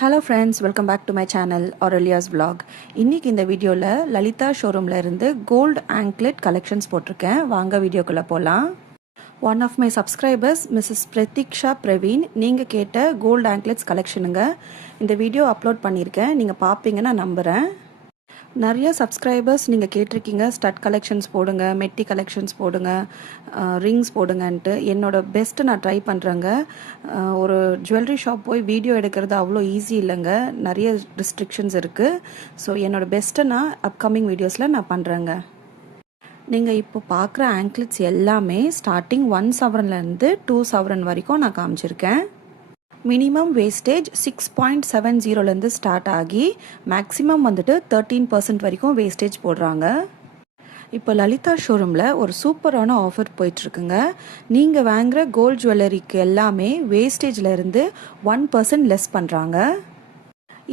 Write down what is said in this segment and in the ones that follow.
Hello friends, welcome back to my channel ஆரலியாஸ் vlog. இன்றைக்கி இந்த வீடியோவில் லலிதா ஷோரூமில் இருந்து கோல்டு ஆங்க்லெட் கலெக்ஷன்ஸ் போட்டிருக்கேன். வாங்க வீடியோக்குள்ளே போகலாம். One of my subscribers Mrs Pratiksha Praveen நீங்கள் கேட்ட கோல்டு ஆங்க்லெட்ஸ் கலெக்ஷனுங்க இந்த வீடியோ அப்லோட் பண்ணியிருக்கேன். நீங்கள் பார்ப்பீங்கன்னு நான் நம்புகிறேன். நிறைய சப்ஸ்கிரைபர்ஸ் நீங்கள் கேட்டிருக்கீங்க, ஸ்டட் கலெக்ஷன்ஸ் போடுங்க, மெட்டி கலெக்ஷன்ஸ் போடுங்க, ரிங்ஸ் போடுங்கன்ட்டு. என்னோடய பெஸ்ட்டு நான் ட்ரை பண்ணுறேங்க. ஒரு ஜுவல்லரி ஷாப் போய் வீடியோ எடுக்கிறது அவ்வளோ ஈஸி இல்லைங்க, நிறைய ரெஸ்ட்ரிக்ஷன்ஸ் இருக்குது. ஸோ என்னோடய பெஸ்ட்டை நான் அப்கமிங் வீடியோஸில் நான் பண்ணுறேங்க. நீங்கள் இப்போ பார்க்குற ஆங்க்லெட்ஸ் எல்லாமே ஸ்டார்டிங் 1 சவரன்லேருந்து 2 சவரன் வரைக்கும் நான் காமிச்சிருக்கேன். மினிமம் வேஸ்டேஜ் 6.70லேருந்து ஸ்டார்ட் ஆகி மேக்ஸிமம் வந்துட்டு 13% வரைக்கும் வேஸ்டேஜ் போடுறாங்க. இப்போ லலிதா ஷோரூமில் ஒரு சூப்பரான ஆஃபர் போயிட்டுருக்குங்க. நீங்கள் வாங்குகிற கோல்ட் ஜுவல்லரிக்கு எல்லாமே வேஸ்டேஜில் 1% லெஸ் பண்ணுறாங்க.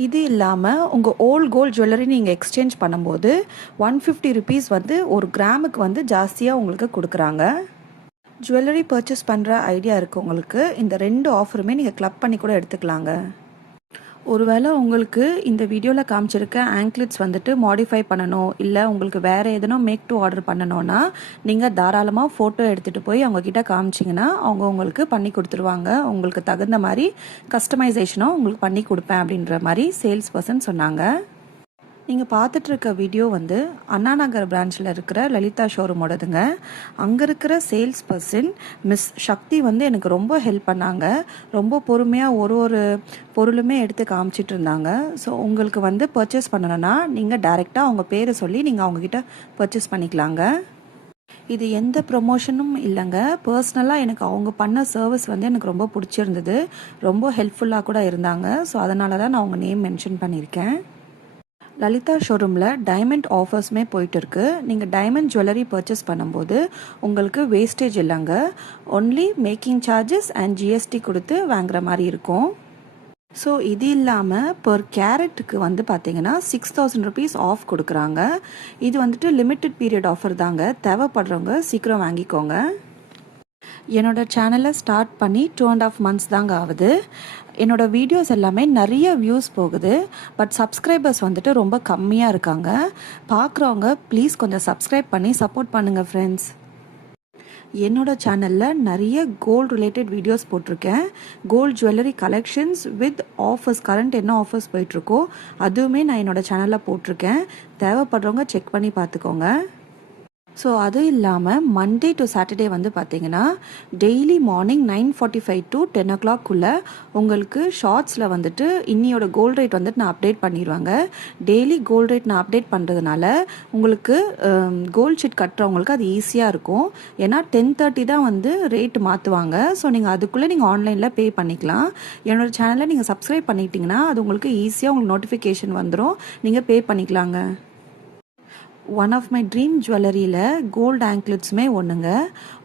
இது இல்லாமல் உங்கள் ஓல்ட் கோல்ட் ஜுவல்லரி நீங்கள் எக்ஸ்சேஞ்ச் பண்ணும்போது 150 ருபீஸ் வந்து ஒரு கிராமுக்கு வந்து ஜாஸ்தியாக உங்களுக்கு கொடுக்குறாங்க. ஜுவல்லரி பர்ச்சேஸ் பண்ணுற ஐடியா இருக்குது உங்களுக்கு, இந்த 2 ஆஃபருமே நீங்கள் கிளப் பண்ணி கூட எடுத்துக்கலாங்க. ஒருவேளை உங்களுக்கு இந்த வீடியோவில் காமிச்சிருக்க ஆங்க்லெட்ஸ் வந்துட்டு மாடிஃபை பண்ணணும், இல்லை உங்களுக்கு வேறு எதனா மேக் டு ஆர்டர் பண்ணணும்னா நீங்கள் தாராளமாக ஃபோட்டோ எடுத்துகிட்டு போய் அவங்கக்கிட்ட காமிச்சிங்கன்னா அவங்க உங்களுக்கு பண்ணி கொடுத்துருவாங்க. உங்களுக்கு தகுந்த மாதிரி கஸ்டமைசேஷனும் உங்களுக்கு பண்ணி கொடுப்பேன் அப்படின்ற மாதிரி சேல்ஸ் பர்சன் சொன்னாங்க. நீங்கள் பார்த்துட்ருக்க வீடியோ வந்து அண்ணா நகர் பிரான்ச்சில் இருக்கிற லலிதா ஷோரூமோடதுங்க. அங்கே இருக்கிற சேல்ஸ் பர்சன் மிஸ் சக்தி வந்து எனக்கு ரொம்ப ஹெல்ப் பண்ணாங்க. ரொம்ப பொறுமையாக ஒரு பொருளுமே எடுத்து காமிச்சிட்டு இருந்தாங்க. ஸோ உங்களுக்கு வந்து பர்ச்சேஸ் பண்ணணுன்னா நீங்கள் டைரெக்டாக அவங்க பேரை சொல்லி நீங்கள் அவங்கக்கிட்ட பர்ச்சேஸ் பண்ணிக்கலாங்க. இது எந்த ப்ரொமோஷனும் இல்லைங்க, பர்சனலாக எனக்கு அவங்க பண்ண சர்வீஸ் வந்து எனக்கு ரொம்ப பிடிச்சிருந்தது, ரொம்ப ஹெல்ப்ஃபுல்லாக கூட இருந்தாங்க. ஸோ அதனால தான் நான் அவங்க நேம் மென்ஷன் பண்ணியிருக்கேன். லலிதா ஷோரூமில் டைமண்ட் ஆஃபர்ஸுமே போயிட்டு இருக்கு. நீங்கள் டைமண்ட் ஜுவல்லரி பர்ச்சேஸ் பண்ணும்போது உங்களுக்கு வேஸ்டேஜ் இல்லைங்க, only making charges and GST கொடுத்து வாங்குற மாதிரி இருக்கும். ஸோ இது இல்லாமல் பர் கேரட்டுக்கு வந்து பார்த்தீங்கன்னா 6000 ருபீஸ் ஆஃப் கொடுக்குறாங்க. இது வந்துட்டு லிமிட்டட் பீரியட் ஆஃபர் தாங்க, தேவைப்படுறவங்க சீக்கிரம் வாங்கிக்கோங்க. என்னோடய சேனலை ஸ்டார்ட் பண்ணி 2.5 months தாங்க ஆகுது. என்னோடய வீடியோஸ் எல்லாமே நிறைய வியூஸ் போகுது, பட் சப்ஸ்கிரைபர்ஸ் வந்துட்டு ரொம்ப கம்மியாக இருக்காங்க. பார்க்குறவங்க ப்ளீஸ் கொஞ்சம் சப்ஸ்கிரைப் பண்ணி சப்போர்ட் பண்ணுங்கள் ஃப்ரெண்ட்ஸ். என்னோடய சேனலில் நிறைய கோல்டு ரிலேட்டட் வீடியோஸ் போட்டிருக்கேன். Gold jewellery collections with offers, current என்ன ஆஃபர்ஸ் போயிட்டுருக்கோ அதுவுமே நான் என்னோடய சேனலில் போட்டிருக்கேன். தேவைப்படுறவங்க செக் பண்ணி பார்த்துக்கோங்க. ஸோ அது இல்லாமல் மண்டே டு சாட்டர்டே வந்து பார்த்தீங்கன்னா டெய்லி மார்னிங் 9:45 to 10 o'clock உங்களுக்கு ஷார்ட்ஸில் வந்துட்டு இன்னியோட கோல்ட் ரேட் வந்துட்டு நான் அப்டேட் பண்ணிடுவாங்க. டெய்லி கோல்ட் ரேட் நான் அப்டேட் பண்ணுறதுனால உங்களுக்கு கோல்ட் ஷீட் கட்டுறவங்களுக்கு அது ஈஸியாக இருக்கும். ஏன்னா 10:30 தான் வந்து ரேட் மாற்றுவாங்க. ஸோ நீங்கள் அதுக்குள்ளே நீங்கள் ஆன்லைனில் பே பண்ணிக்கலாம். என்னோடய சேனலை நீங்கள் சப்ஸ்கிரைப் பண்ணிக்கிட்டிங்கன்னா அது உங்களுக்கு ஈஸியாக உங்களுக்கு நோட்டிஃபிகேஷன் வந்துடும், நீங்கள் பே பண்ணிக்கலாங்க. ஒன் ஆஃப் மை ட்ரீம் ஜுவல்லரியில் கோல்டு ஆங்க்லெட்ஸுமே ஒன்றுங்க.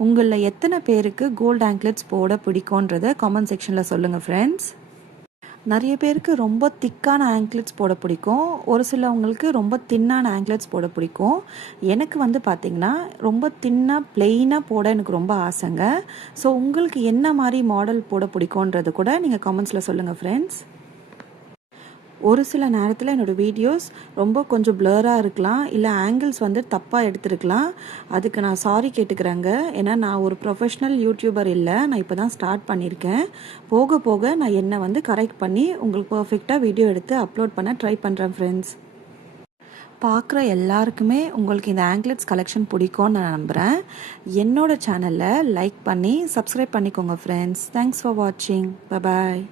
உங்களில் எத்தனை பேருக்கு கோல்டு ஆங்க்லெட்ஸ் போட பிடிக்கும்ன்றதை காமெண்ட் செக்ஷனில் சொல்லுங்கள் ஃப்ரெண்ட்ஸ். நிறைய பேருக்கு ரொம்ப திக்கான ஆங்க்லெட்ஸ் போட பிடிக்கும், ஒரு சிலவங்களுக்கு ரொம்ப தின்னான ஆங்க்லெட்ஸ் போட பிடிக்கும். எனக்கு வந்து பார்த்திங்கன்னா ரொம்ப தின்னாக பிளெயினாக போட எனக்கு ரொம்ப ஆசைங்க. ஸோ உங்களுக்கு என்ன மாதிரி மாடல் போட பிடிக்கும்ன்றது கூட நீங்கள் காமெண்ட்ஸில் சொல்லுங்கள் ஃப்ரெண்ட்ஸ். ஒரு சில நேரத்தில் என்னோடய வீடியோஸ் ரொம்ப கொஞ்சம் பிளராக இருக்கலாம், இல்லை ஆங்கிள்ஸ் வந்து தப்பாக எடுத்துருக்கலாம். அதுக்கு நான் சாரி கேட்டுக்கிறேங்க. ஏன்னா நான் ஒரு ப்ரொஃபஷ்னல் யூடியூபர் இல்லை, நான் இப்போ தான் ஸ்டார்ட் பண்ணியிருக்கேன். போக போக நான் என்னை வந்து கரெக்ட் பண்ணி உங்களுக்கு பர்ஃபெக்டாக வீடியோ எடுத்து அப்லோட் பண்ண ட்ரை பண்ணுறேன் ஃப்ரெண்ட்ஸ். பார்க்குற எல்லாருக்குமே உங்களுக்கு இந்த ஆங்க்லெட்ஸ் கலெக்ஷன் பிடிக்கும்னு நான் நம்புகிறேன். என்னோடய சேனலை லைக் பண்ணி சப்ஸ்கிரைப் பண்ணிக்கோங்க ஃப்ரெண்ட்ஸ். தேங்க்ஸ் ஃபார் வாட்சிங். Bye bye.